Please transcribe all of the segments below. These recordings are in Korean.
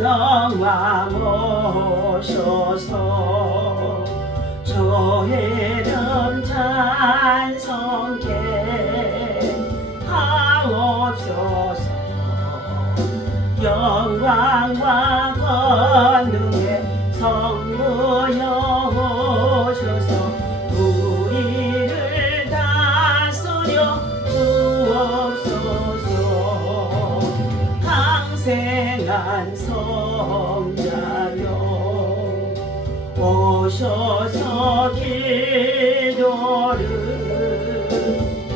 영왕 오셔서 저 이름 찬송케 하옵소서. 영광과 권능의 성부여 오셔서 우리를 다스려 주옵소서. 강생한 성자여 오셔서 기도를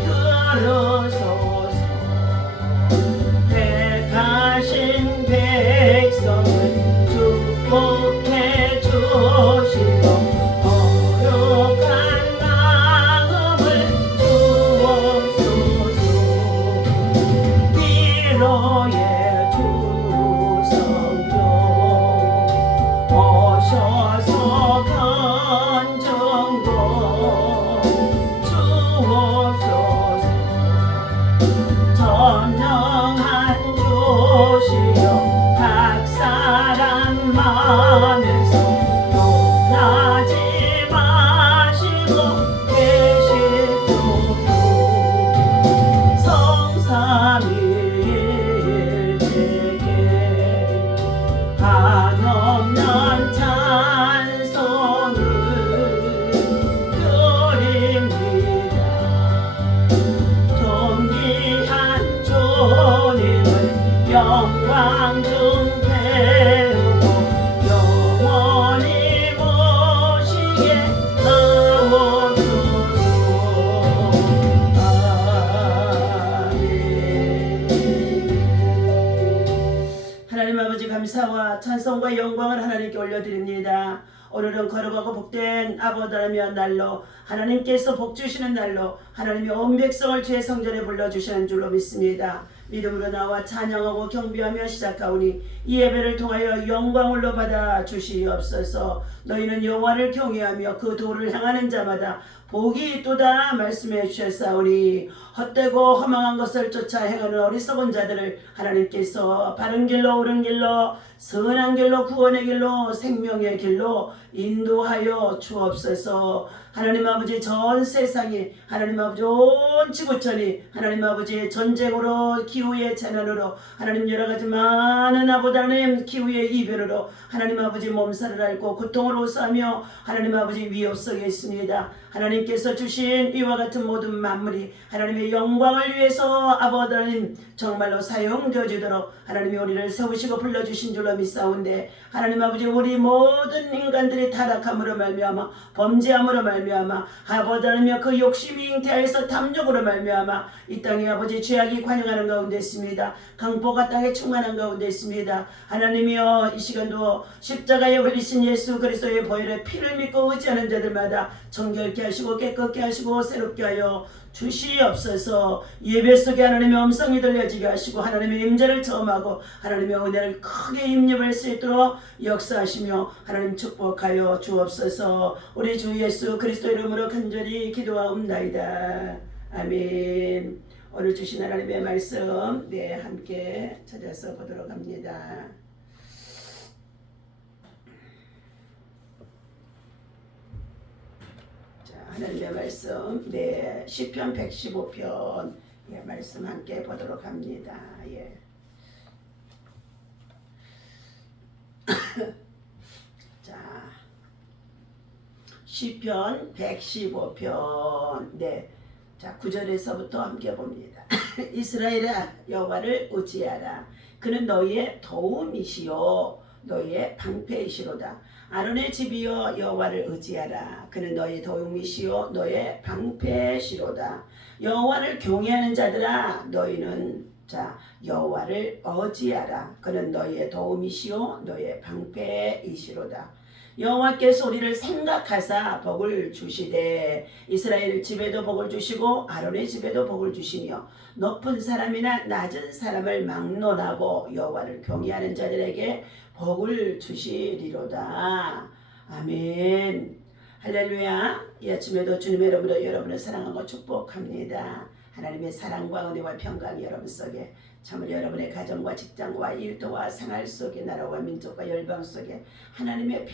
들으소서. 택하신 백성을 축복해 주시고 거룩한 마음을 주옵소서. 위로의 주성령 오셔서 간증도 주옵소서. 전능한 주시여 각 사람 마음에서 놀라지 마시고 계시소서. 성삼위일체계 한없는 찬송을 드립니다. 존귀한 주님을 영광 중 배우고 영원히 모시게 하옵소서. 아멘. 하나님 아버지, 감사와 찬송과 영광을 하나님께 올려드립니다. 오늘은 거룩하고 복된 아버지 하나님의 날로, 하나님께서 복주시는 날로 하나님의 온 백성을 주의 성전에 불러주시는 줄로 믿습니다. 믿음으로 나와 찬양하고 경배하며 시작하오니 이 예배를 통하여 영광을로 받아 주시옵소서. 너희는 여호와를 경외하며 그 도를 향하는 자마다 복이 있도다 말씀해 주셨사오니 헛되고 허망한 것을 쫓아 행하는 어리석은 자들을 하나님께서 바른 길로 옳은 길로 선한 길로 구원의 길로 생명의 길로 인도하여 주옵소서. 하나님 아버지, 전 세상이 하나님 아버지 온 지구촌이 하나님 아버지 전쟁으로 기후의 재난으로 하나님 여러가지 많은 아버지 하나님 기후의 이별으로 하나님 아버지 몸살을 앓고 고통을 호소하며 하나님 아버지 위협 속에 있습니다. 하나님께서 주신 이와 같은 모든 만물이 하나님의 영광을 위해서 아버지 하나님 정말로 사용되어지도록 하나님이 우리를 세우시고 불러주신 줄로 믿사온데, 하나님 아버지 우리 모든 인간들이 타락함으로 말미암아 범죄함으로 말미암아 아버지 하나님 그 욕심이 잉태하여서 탐욕으로 말미암아 이 땅에 아버지 죄악이 관영하는 가운데 있습니다. 강포가 땅에 충만한 가운데 있습니다. 하나님이여, 이 시간도 십자가에 흘리신 예수 그리스도의 보혈의 피를 믿고 의지하는 자들마다 정결케 하시고 깨끗게 하시고 새롭게 하여 주시옵소서. 예배 속에 하나님의 음성이 들려지게 하시고 하나님의 임재를 체험하고 하나님의 은혜를 크게 입력할 수 있도록 역사하시며 하나님 축복하여 주옵소서. 우리 주 예수 그리스도 이름으로 간절히 기도하옵나이다. 아멘. 오늘 주신 하나님의 말씀 함께 찾아서 보도록 합니다. 하나님의 말씀 시편 115편 말씀 함께 보도록 합니다. 자, 시편 115편 자 9절에서부터 함께 봅니다. 이스라엘아, 여호와를 의지하라. 그는 너희의 도움이시요 너희의 방패이시로다. 아론의 집이여, 여호와를 의지하라. 그는 너희의 도움이시요 너희의 방패시로다. 여호와를 경외하는 자들아, 너희는 여호와를 의지하라. 그는 너희의 도움이시요 너희의 방패이시로다. 여호와께서 우리를 생각하사 복을 주시되 이스라엘 집에도 복을 주시고 아론의 집에도 복을 주시며 높은 사람이나 낮은 사람을 막론하고 여호와를 경외하는 자들에게 복을 주시리로다. 아멘. 할렐루야. 이 아침에도 주님의 이름으로 여러분을 사랑하고 축복합니다. 하나님의 사랑과 은혜와 평강이 여러분 속에 참으로 여러분의 가정과 직장과 일터와 생활 속에 나라와 민족과 열방 속에 하나님의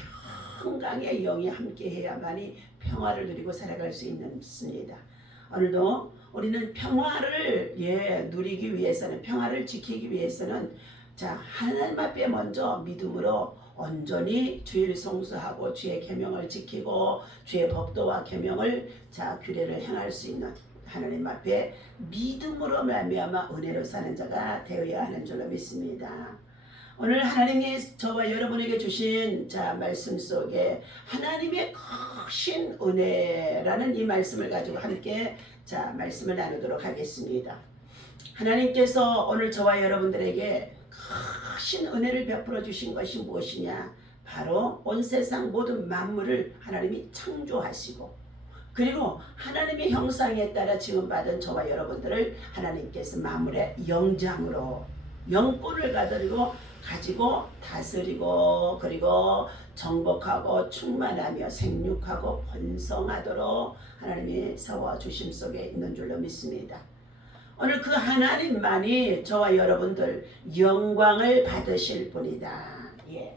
평강의 영이 함께해야만이 평화를 누리고 살아갈 수 있습니다. 오늘도 우리는 평화를 누리기 위해서는, 평화를 지키기 위해서는 하나님 앞에 먼저 믿음으로 온전히 주의를 성수하고 주의 계명을 지키고 주의 법도와 계명을 규례를 행할 수 있는, 하나님 앞에 믿음으로 말미암아 은혜로 사는 자가 되어야 하는 줄로 믿습니다. 오늘 하나님이 저와 여러분에게 주신 말씀 속에 하나님의 크신 은혜라는 이 말씀을 가지고 함께 말씀을 나누도록 하겠습니다. 하나님께서 오늘 저와 여러분들에게 크신 은혜를 베풀어 주신 것이 무엇이냐? 바로 온 세상 모든 만물을 하나님이 창조하시고, 그리고 하나님의 형상에 따라 지음받은 저와 여러분들을 하나님께서 만물의 영장으로 영권을 가지고 다스리고, 그리고 정복하고 충만하며 생육하고 번성하도록 하나님이 세워주심 속에 있는 줄로 믿습니다. 오늘 그 하나님만이 저와 여러분들 영광을 받으실 분이다.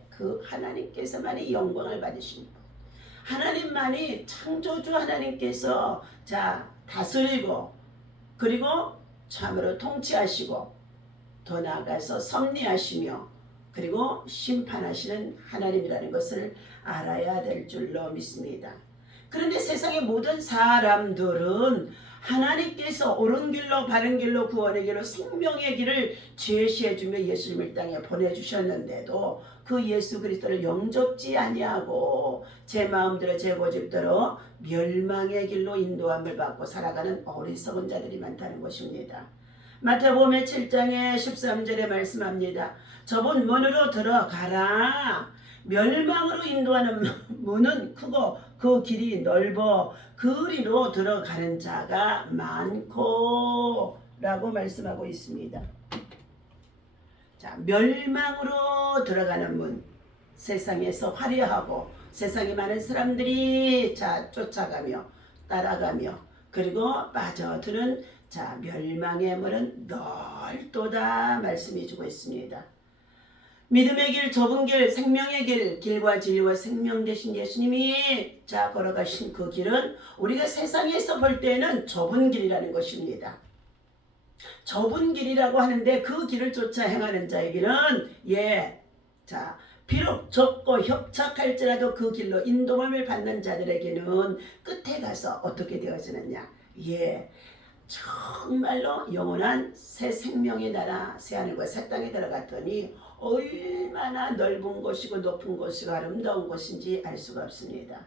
그 하나님께서만이 영광을 받으신 분. 하나님만이, 창조주 하나님께서 다스리고, 그리고 참으로 통치하시고, 더 나아가서 섭리하시며, 그리고 심판하시는 하나님이라는 것을 알아야 될 줄로 믿습니다. 그런데 세상의 모든 사람들은 하나님께서 옳은 길로 바른 길로 구원의 길로 생명의 길을 제시해주며 예수님을 땅에 보내주셨는데도 그 예수 그리스도를 영접지 아니하고 제 마음대로 제 고집대로 멸망의 길로 인도함을 받고 살아가는 어리석은 자들이 많다는 것입니다. 마태복음 7장의 13절에 말씀합니다. 좁은 문으로 들어가라. 멸망으로 인도하는 문은 크고 그 길이 넓어 그리로 들어가는 자가 많고 라고 말씀하고 있습니다. 멸망으로 들어가는 문, 세상에서 화려하고 세상에 많은 사람들이 쫓아가며 따라가며 그리고 빠져드는 멸망의 문은 넓도다 말씀해 주고 있습니다. 믿음의 길, 좁은 길, 생명의 길, 길과 진리와 생명 되신 예수님이 걸어가신 그 길은 우리가 세상에서 볼 때는 좁은 길이라는 것입니다. 좁은 길이라고 하는데 그 길을 쫓아 행하는 자에게는 비록 좁고 협착할지라도 그 길로 인도함을 받는 자들에게는 끝에 가서 어떻게 되어지느냐? 정말로 영원한 새 생명의 나라, 새 하늘과 새 땅에 들어갔더니 얼마나 넓은 곳이고 높은 곳이고 아름다운 곳인지 알 수가 없습니다.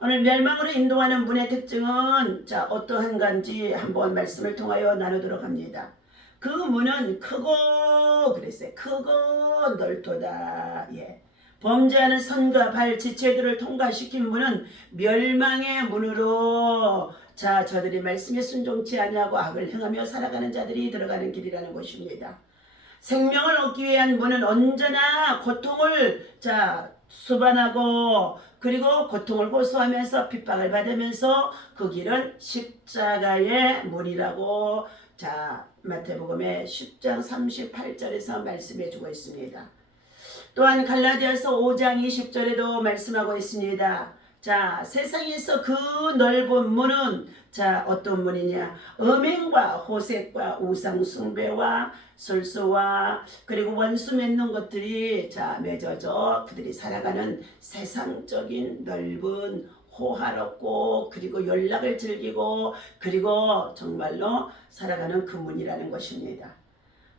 오늘 멸망으로 인도하는 문의 특징은 어떠한 건지 한번 말씀을 통하여 나누도록 합니다. 그 문은 크고, 그랬어요. 크고 넓도다. 범죄하는 손과 발, 지체들을 통과시킨 문은 멸망의 문으로 저들이 말씀에 순종치 아니하고 악을 행하며 살아가는 자들이 들어가는 길이라는 것입니다. 생명을 얻기 위한 문은 언제나 고통을 수반하고 그리고 고통을 호소하면서 핍박을 받으면서 그 길은 십자가의 문이라고 마태복음의 10장 38절에서 말씀해 주고 있습니다. 또한 갈라디아서 5장 20절에도 말씀하고 있습니다. 세상에서 그 넓은 문은 어떤 문이냐? 음행과 호색과 우상 숭배와 술수와 그리고 원수 맺는 것들이 맺어져 그들이 살아가는 세상적인 넓은 호화롭고 그리고 연락을 즐기고 그리고 정말로 살아가는 그 문이라는 것입니다.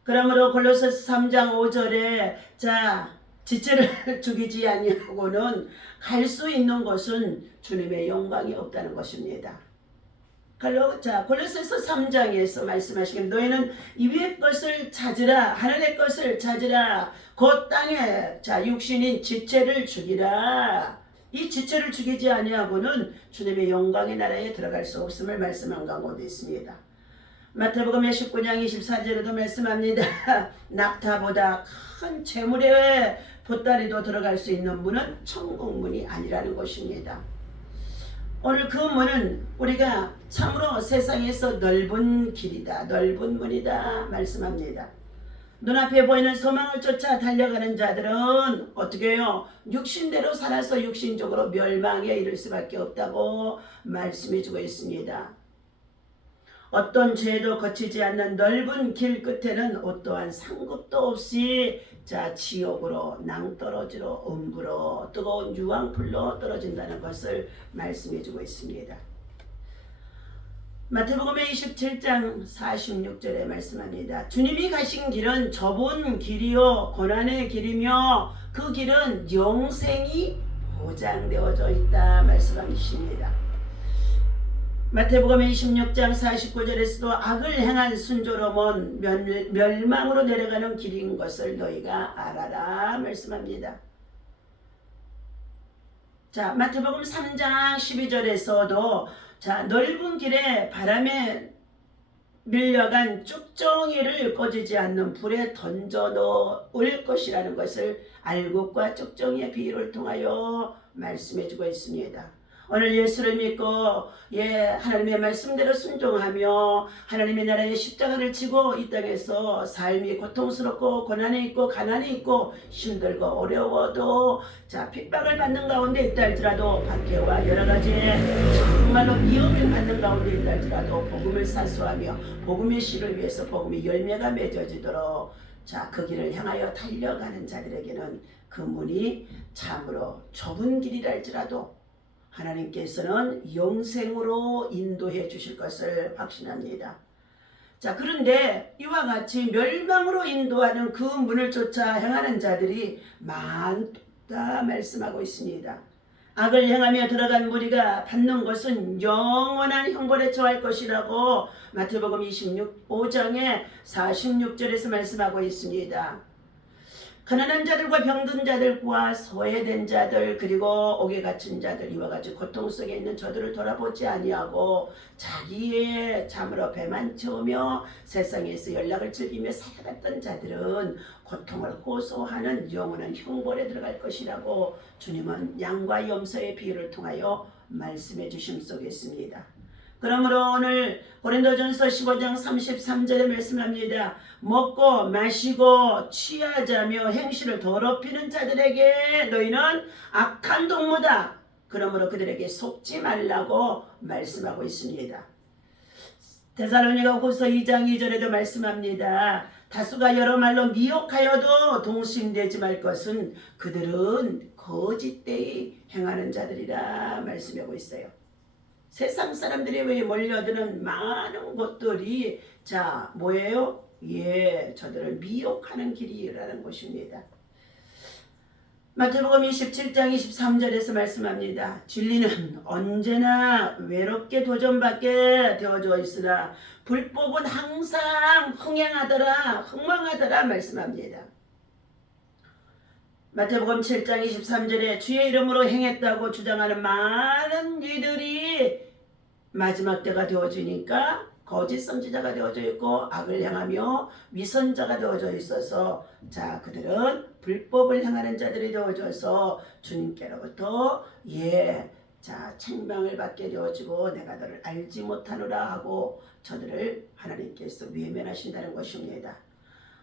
그러므로 골로새서 3장 5절에 지체를 죽이지 아니하고는 갈 수 있는 것은 주님의 영광이 없다는 것입니다. 골로새서 3장에서 말씀하시기를 너희는 이 위의 것을 찾으라, 하늘의 것을 찾으라, 곧 땅에 육신인 지체를 죽이라. 이 지체를 죽이지 아니하고는 주님의 영광의 나라에 들어갈 수 없음을 말씀한 가운데 있습니다. 마태복음 19장 24절에도 말씀합니다. 낙타보다 큰 재물의 보따리도 들어갈 수 있는 문은 천국문이 아니라는 것입니다. 오늘 그 문은 우리가 참으로 세상에서 넓은 길이다, 넓은 문이다 말씀합니다. 눈앞에 보이는 소망을 쫓아 달려가는 자들은 어떻게 해요? 육신대로 살아서 육신적으로 멸망에 이를 수밖에 없다고 말씀해 주고 있습니다. 어떤 죄도 거치지 않는 넓은 길 끝에는 어떠한 상급도 없이 지옥으로, 낭떠러지로, 음부로, 뜨거운 유황불로 떨어진다는 것을 말씀해 주고 있습니다. 마태복음의 27장 46절에 말씀합니다. 주님이 가신 길은 좁은 길이요 고난의 길이며 그 길은 영생이 보장되어져 있다 말씀하십니다. 마태복음 26장 49절에서도 악을 행한 순조로먼 멸망으로 내려가는 길인 것을 너희가 알아라 말씀합니다. 마태복음 3장 12절에서도 넓은 길에 바람에 밀려간 쭉정이를 꺼지지 않는 불에 던져 놓을 것이라는 것을 알곡과 쭉정이의 비유를 통하여 말씀해 주고 있습니다. 오늘 예수를 믿고 하나님의 말씀대로 순종하며 하나님의 나라의 십자가를 지고 이 땅에서 삶이 고통스럽고 고난이 있고 가난이 있고 힘들고 어려워도 핍박을 받는 가운데 있다 할지라도 박해와 여러가지 정말로 위협을 받는 가운데 있다 할지라도 복음을 사수하며 복음의 씨를 위해서 복음의 열매가 맺어지도록 그 길을 향하여 달려가는 자들에게는 그 문이 참으로 좁은 길이라 할지라도 하나님께서는 영생으로 인도해 주실 것을 확신합니다. 그런데 이와 같이 멸망으로 인도하는 그 문을 쫓아 행하는 자들이 많다 말씀하고 있습니다. 악을 행하며 들어간 무리가 받는 것은 영원한 형벌에 처할 것이라고 마태복음 25장의 46절에서 말씀하고 있습니다. 가난한 자들과 병든 자들과 소외된 자들 그리고 옥에 갇힌 자들 이와 같이 고통 속에 있는 저들을 돌아보지 아니하고 자기의 참으로 배만 채우며 세상에서 연락을 즐기며 살아갔던 자들은 고통을 호소하는 영원한 형벌에 들어갈 것이라고 주님은 양과 염소의 비유를 통하여 말씀해 주심 속에 있습니다. 그러므로 오늘 고린도전서 15장 33절에 말씀합니다. 먹고 마시고 취하자며 행실을 더럽히는 자들에게 너희는 악한 동무다. 그러므로 그들에게 속지 말라고 말씀하고 있습니다. 데살로니가후서 2장 2절에도 말씀합니다. 다수가 여러 말로 미혹하여도 동심되지 말 것은 그들은 거짓되이 행하는 자들이라 말씀하고 있어요. 세상 사람들이 왜 몰려드는 많은 것들이 뭐예요? 저들을 미혹하는 길이라는 것입니다. 마태복음 27장 23절에서 말씀합니다. 진리는 언제나 외롭게 도전받게 되어져 있으나 불법은 항상 흥망하더라 말씀합니다. 마태복음 7장 23절에 주의 이름으로 행했다고 주장하는 많은 이들이 마지막 때가 되어지니까 거짓 선지자가 되어져 있고 악을 행하며 위선자가 되어져 있어서 그들은 불법을 행하는 자들이 되어져서 주님께로부터 책망을 받게 되어지고 내가 너를 알지 못하노라 하고 저들을 하나님께서 외면하신다는 것입니다.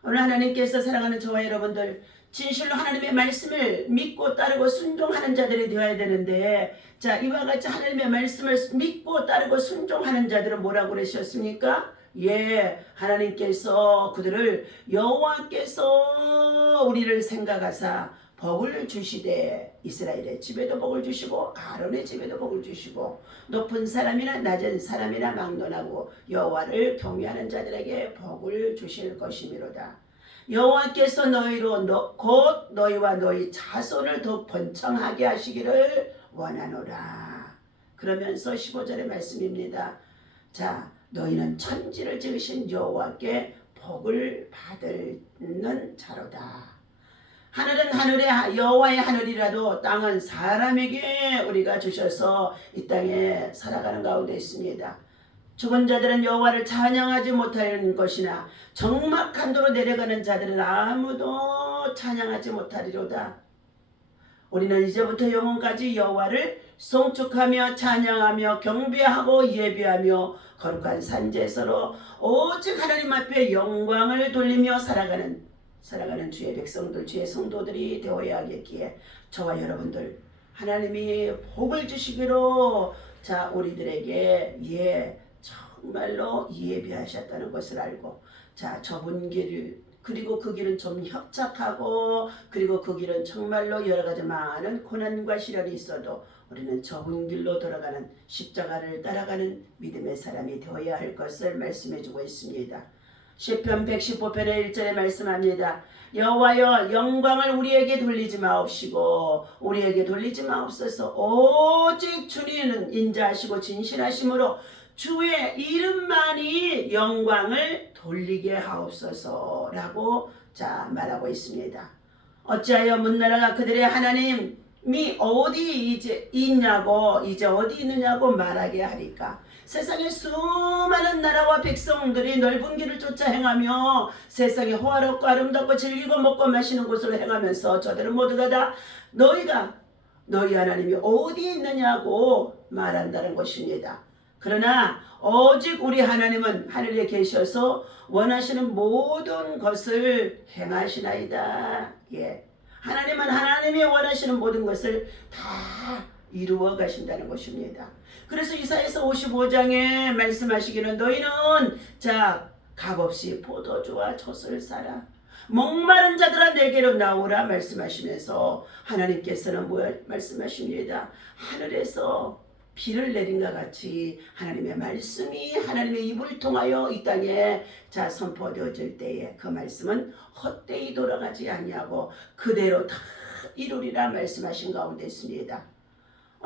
오늘 하나님께서 사랑하는 저와 여러분들 진실로 하나님의 말씀을 믿고 따르고 순종하는 자들이 되어야 되는데 이와 같이 하나님의 말씀을 믿고 따르고 순종하는 자들은 뭐라고 그러셨습니까? 하나님께서 그들을 여호와께서 우리를 생각하사 복을 주시되 이스라엘의 집에도 복을 주시고 아론의 집에도 복을 주시고 높은 사람이나 낮은 사람이나 막론하고 여호와를 경외하는 자들에게 복을 주실 것이미로다. 여호와께서 너희로 곧 너희와 너희 자손을 더 번창하게 하시기를 원하노라. 그러면서 15절의 말씀입니다. 너희는 천지를 지으신 여호와께 복을 받는 자로다. 하늘은 하늘의 여호와의 하늘이라도 땅은 사람에게 우리가 주셔서 이 땅에 살아가는 가운데 있습니다. 죽은 자들은 여호와를 찬양하지 못하는 것이나 적막한 도로 내려가는 자들은 아무도 찬양하지 못하리로다. 우리는 이제부터 영원까지 여호와를 송축하며 찬양하며 경배하고 예배하며 거룩한 산제에서로 오직 하나님 앞에 영광을 돌리며 살아가는 주의 백성들, 주의 성도들이 되어야 하겠기에 저와 여러분들 하나님이 복을 주시기로 우리들에게 정말로 예비하셨다는 것을 알고 좁은 길을, 그리고 그 길은 좀 협착하고, 그리고 그 길은 정말로 여러 가지 많은 고난과 시련이 있어도 우리는 좁은 길로 돌아가는, 십자가를 따라가는 믿음의 사람이 되어야 할 것을 말씀해 주고 있습니다. 시편 115편의 1절에 말씀합니다. 여호와여 영광을 우리에게 돌리지 마옵시고 우리에게 돌리지 마옵소서. 오직 주님은 인자하시고 진실하심으로 주의 이름만이 영광을 돌리게 하옵소서라고 말하고 있습니다. 어찌하여 문나라가 그들의 하나님이 어디 이제 있냐고, 이제 어디 있느냐고 말하게 하리까. 세상의 수많은 나라와 백성들이 넓은 길을 쫓아 행하며 세상에 호화롭고 아름답고 즐기고 먹고 마시는 곳으로 행하면서 저들은 모두가 다 너희 하나님이 어디 있느냐고 말한다는 것입니다. 그러나 오직 우리 하나님은 하늘에 계셔서 원하시는 모든 것을 행하시나이다. 하나님은 하나님이 원하시는 모든 것을 다 이루어 가신다는 것입니다. 그래서 이사야서 55장에 말씀하시기는 너희는 값없이 포도주와 젖을 사라. 목마른 자들아 내게로 나오라 말씀하시면서 하나님께서는 말씀하십니다. 하늘에서 비를 내린 것 같이 하나님의 말씀이 하나님의 입을 통하여 이 땅에 선포되어질 때에 그 말씀은 헛되이 돌아가지 아니하고 그대로 다 이루리라 말씀하신 가운데 있습니다.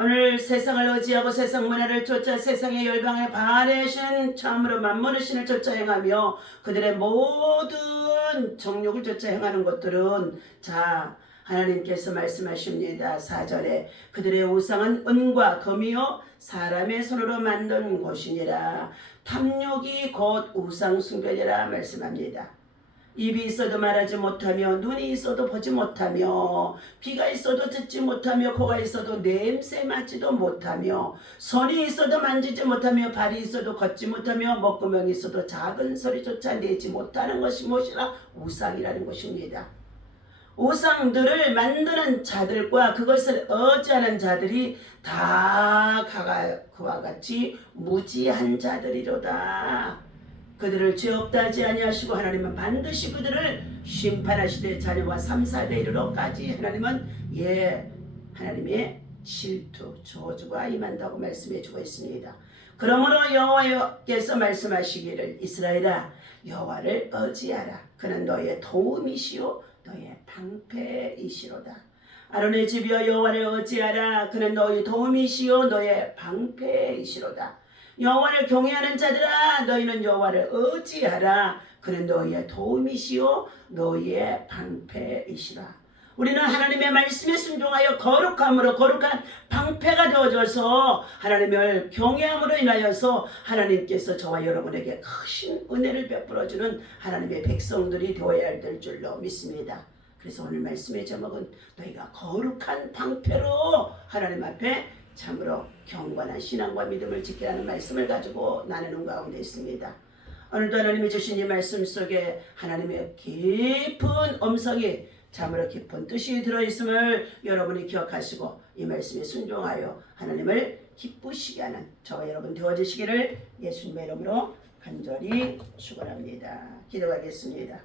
오늘 세상을 의지하고 세상 문화를 쫓아 세상의 열방에 반해신 참으로 만물의 신을 쫓아 행하며 그들의 모든 정욕을 쫓아 행하는 것들은 하나님께서 말씀하십니다. 4절에 그들의 우상은 은과 금이요 사람의 손으로 만든 곳이니라. 탐욕이 곧 우상 숭배니라 말씀합니다. 입이 있어도 말하지 못하며 눈이 있어도 보지 못하며 귀가 있어도 듣지 못하며 코가 있어도 냄새 맡지도 못하며 손이 있어도 만지지 못하며 발이 있어도 걷지 못하며 먹구멍이 있어도 작은 소리조차 내지 못하는 것이 무엇이라? 우상이라는 것입니다. 우상들을 만드는 자들과 그것을 의지하는 자들이 다 그와 같이 무지한 자들이로다. 그들을 죄 없다 하지 아니하시고 하나님은 반드시 그들을 심판하시되 자녀와 3, 4대 이르러까지 하나님은 하나님의 질투, 저주가 임한다고 말씀해 주고 있습니다. 그러므로 여호와께서 말씀하시기를 이스라엘아 여호와를 의지하라. 그는 너의 도움이시오 너의 방패이시로다. 아론의 집이여 여호와를 의지하라. 그는 너의 도움이시오 너의 방패이시로다. 여호와를 경외하는 자들아 너희는 여호와를 의지하라. 그는 너희의 도움이시오 너희의 방패이시라. 우리는 하나님의 말씀에 순종하여 거룩함으로 거룩한 방패가 되어져서 하나님을 경외함으로 인하여서 하나님께서 저와 여러분에게 크신 은혜를 베풀어주는 하나님의 백성들이 되어야 될 줄로 믿습니다. 그래서 오늘 말씀의 제목은 너희가 거룩한 방패로 하나님 앞에 참으로 경건한 신앙과 믿음을 지키라는 말씀을 가지고 나누는 가운데 있습니다. 오늘도 하나님이 주신 이 말씀 속에 하나님의 깊은 음성이 참으로 깊은 뜻이 들어있음을 여러분이 기억하시고 이 말씀에 순종하여 하나님을 기쁘시게 하는 저와 여러분 되어주시기를 예수님의 이름으로 간절히 축원합니다. 기도하겠습니다.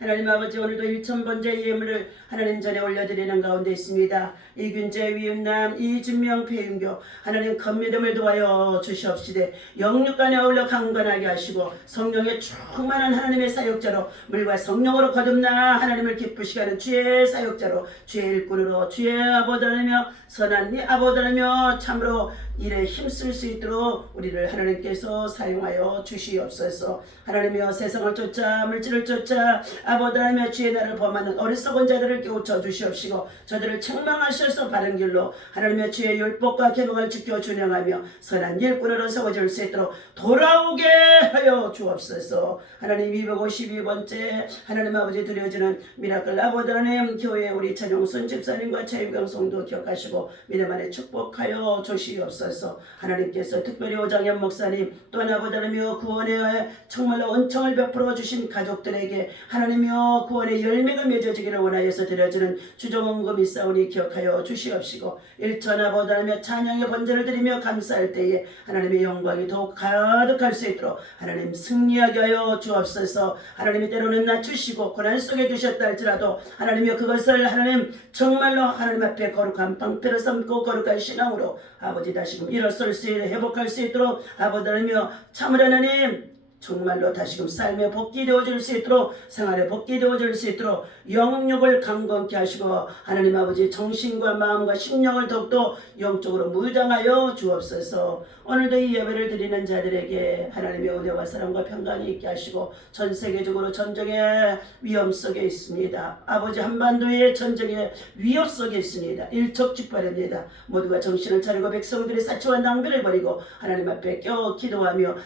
하나님 아버지 오늘도 1000번째 예물을 하나님 전에 올려드리는 가운데 있습니다. 이균재 위음남 이준명 배윤교 하나님 겉믿음을 도하여 주시옵시되 영육간에 어울려 강건하게 하시고 성령의 충만한 하나님의 사역자로 물과 성령으로 거듭나 하나님을 기쁘시게 하는 주의 사역자로 주의 일꾼으로 주의 아버지라며 선한 아버지라며 참으로 일에 힘쓸 수 있도록 우리를 하나님께서 사용하여 주시옵소서. 하나님이여 세상을 쫓아 물질을 쫓아 아버지 하나님의 주의 날을 범하는 어리석은 자들을 깨우쳐 주시옵시고 저들을 책망하셔서 바른 길로 하나님의 주의 율법과 계명을 지켜 준행하며 선한 일꾼으로 세워질 수 있도록 돌아오게 하여 주옵소서. 하나님 252번째 하나님 아버지 드려지는 미라클 아버지 하나님 교회 우리陈용순 집사님과 최유경 성도 기억하시고 믿음 안에 축복하여 주시옵소서. 하나님께서 특별히 오장현 목사님 또한 아버지 하나님이여 구원의 정말로 은총을 베풀어 주신 가족들에게 하나님이여 구원의 열매가 맺어지기를 원하여서 드려지는 주정원금 있사오니 기억하여 주시옵시고 일천 아버지 하나님의 찬양의 번제를 드리며 감사할 때에 하나님의 영광이 더욱 가득할 수 있도록 하나님 승리하게 하여 주옵소서. 하나님이 때로는 낮추시고 고난 속에 두셨다 할지라도 하나님이여 그것을 하나님 정말로 하나님 앞에 거룩한 방패를 삼고 거룩한 신앙으로 아버지 다시금 일어설 수 있도록 회복할 수 있도록 아버지 하나님이여 참으로 하나님 정말로 다시금 삶에 복귀 되어질 수 있도록 생활에 복귀 되어질 수 있도록 영역을 강건케 하시고 하나님 아버지 정신과 마음과 심령을 더욱더 영적으로 무장하여 주옵소서. 오늘도 이 예배를 드리는 자들에게 하나님의 은혜와 사랑과 평강이 있게 하시고 전 세계적으로 전쟁의 위험 속에 있습니다. 아버지 한반도의 전쟁의 위협 속에 있습니다. 일촉즉발입니다. 모두가 정신을 차리고 백성들의 사치와 낭비를 버리고 하나님 앞에 껴 기도하며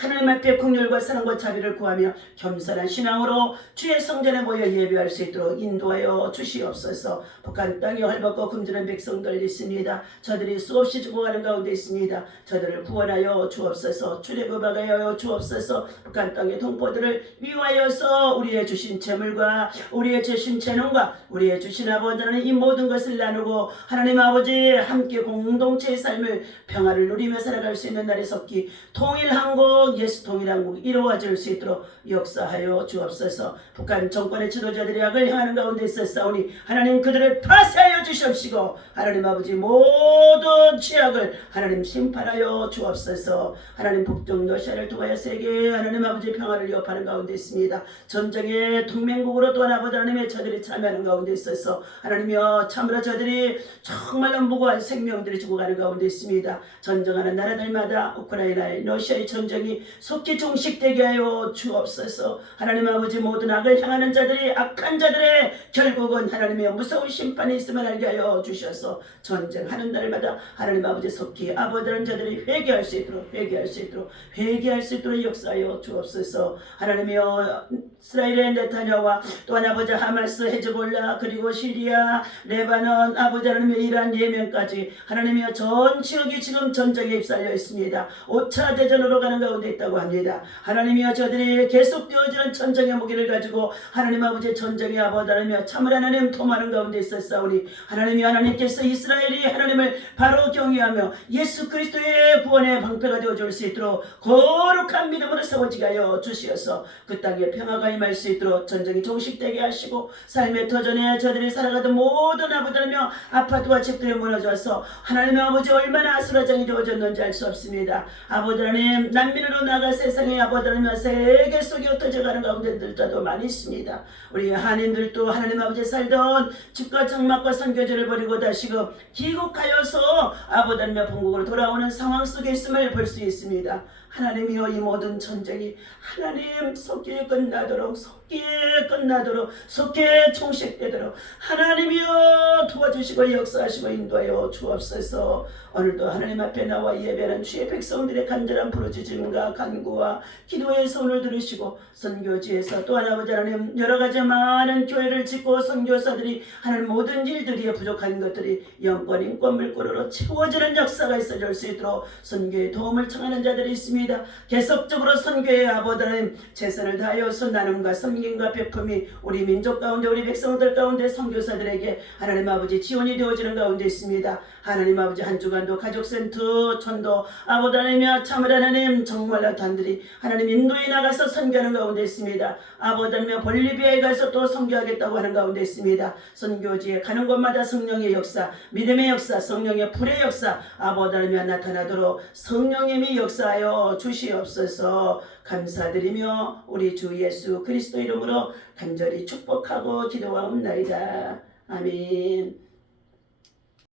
하나님 앞에 긍휼과 사랑과 자비를 구하며 겸손한 신앙으로 주의 성전에 모여 예배할 수 있도록 인도하여 주시옵소서. 북한 땅이 헐벗고 굶주린 백성들 있습니다. 저들이 수없이 죽어가는 가운데 있습니다. 저들을 구원하여 주옵소서. 출애굽하여 주옵소서. 북한 땅의 동포들을 위하여서 우리의 주신 재물과 우리의 주신 재능과 우리의 주신 아버지 하나님 이 모든 것을 나누고 하나님 아버지 함께 공동체의 삶을 평화를 누리며 살아갈 수 있는 날이 섰기 통일한국 예수 통일한국 이루어질 수 있도록 역사하여 주옵소서. 북한 정권의 지도자들이 악을 향하는 가운데 있었사오니 하나님 그들을 파쇄하여 주시옵시고 하나님 아버지 모든 죄악을 하나님 심판하여 주옵소서. 하나님 북쪽 러시아를 통하여 세계에 하나님 아버지 평화를 위협하는 가운데 있습니다. 전쟁의 동맹국으로 또한 아버지 하나님의 저들이 참여하는 가운데 있어서 하나님이여 참으로 저들이 정말로 무고한 생명들이 죽어가는 가운데 있습니다. 전쟁하는 나라들마다 우크라이나의 러시아의 전쟁이 속히 종식되게 하여 주옵소서. 하나님 아버지 모든 악을 향하는 자들이 악한 자들의 결국은 하나님의 무서운 심판이 있음을 알게 하여 주셔서 전쟁하는 날마다 하나님 아버지 속히 아버지라는 자들이 회개할 수 있도록 역사하여 주옵소서. 하나님이여 이스라엘의 네타냐와 또한 아버지 하마스 헤즈볼라 그리고 시리아 레바논 아버지 하나님의 이란 예멘까지 하나님이여 전 지역이 지금 전쟁에 휩싸여 있습니다. 5차 대전으로 가는 가운데 있다고 합니다. 하나님이여 저들이 계속되어지는 전쟁의 무기를 가지고 하나님 아버지 전쟁의 아버지 하나님이여 참을 하나님 도마는 가운데 있었사오니 하나님이 하나님께서 이스라엘이 하나님을 바로 경외하며 예수 그리스도의 구원의 방패가 되어줄 수 있도록 거룩한 믿음으로 세워지게 하여 주시어서 그 땅에 평화가 임할 수 있도록 전쟁이 종식되게 하시고 삶의 터전에 저들이 살아가던 모든 아버지 하나님이여 아파트와 집들이 무너져서 하나님의 아버지 얼마나 아수라장이 되어졌는지 알 수 없습니다. 아버지 하나님 난민으로 나가 세상에 아버지 하나님 세계 속에 흩어져가는 가운데들도 많이 있습니다. 우리 한인들도 하나님 아버지 살던 집과 장막과 선교지를 버리고 다시금 귀국하여서 아버지 하나님의 본국으로 돌아오는 상황 속에 있음을 볼 수 있습니다. 하나님이여 이 모든 전쟁이 하나님 속히 끝나도록 속히 종식되도록 하나님이여 도와주시고 역사하시고 인도하여 주옵소서. 오늘도 하나님 앞에 나와 예배하는 주의 백성들의 간절한 부르짖음과 간구와 기도의 손을 들으시고 선교지에서 또한 아버지 하나님 여러가지 많은 교회를 짓고 선교사들이 하는 모든 일들이 부족한 것들이 영권 인권 물꼬로 채워지는 역사가 있어질 수 있도록 선교에 도움을 청하는 자들이 있습니다. 계속적으로 선교의 아버지 하나님 최선을 다하여서 나눔과 섬김과 베품이 우리 민족 가운데 우리 백성들 가운데 선교사들에게 하나님 아버지 지원이 되어지는 가운데 있습니다. 하나님 아버지 한 주간도 가족센터 천도 아버지 하나님이여 참을 하나님 정말로 단들이 하나님 인도에 나가서 선교하는 가운데 있습니다. 아버지 하나님이여 볼리비아에 가서 또 선교하겠다고 하는 가운데 있습니다. 선교지에 가는 곳마다 성령의 역사 믿음의 역사 성령의 불의 역사 아버지 하나님이여 나타나도록 성령님이 역사하여 주시옵소서. 감사드리며 우리 주 예수 그리스도 이름으로 간절히 축복하고 기도하옵나이다. 아멘.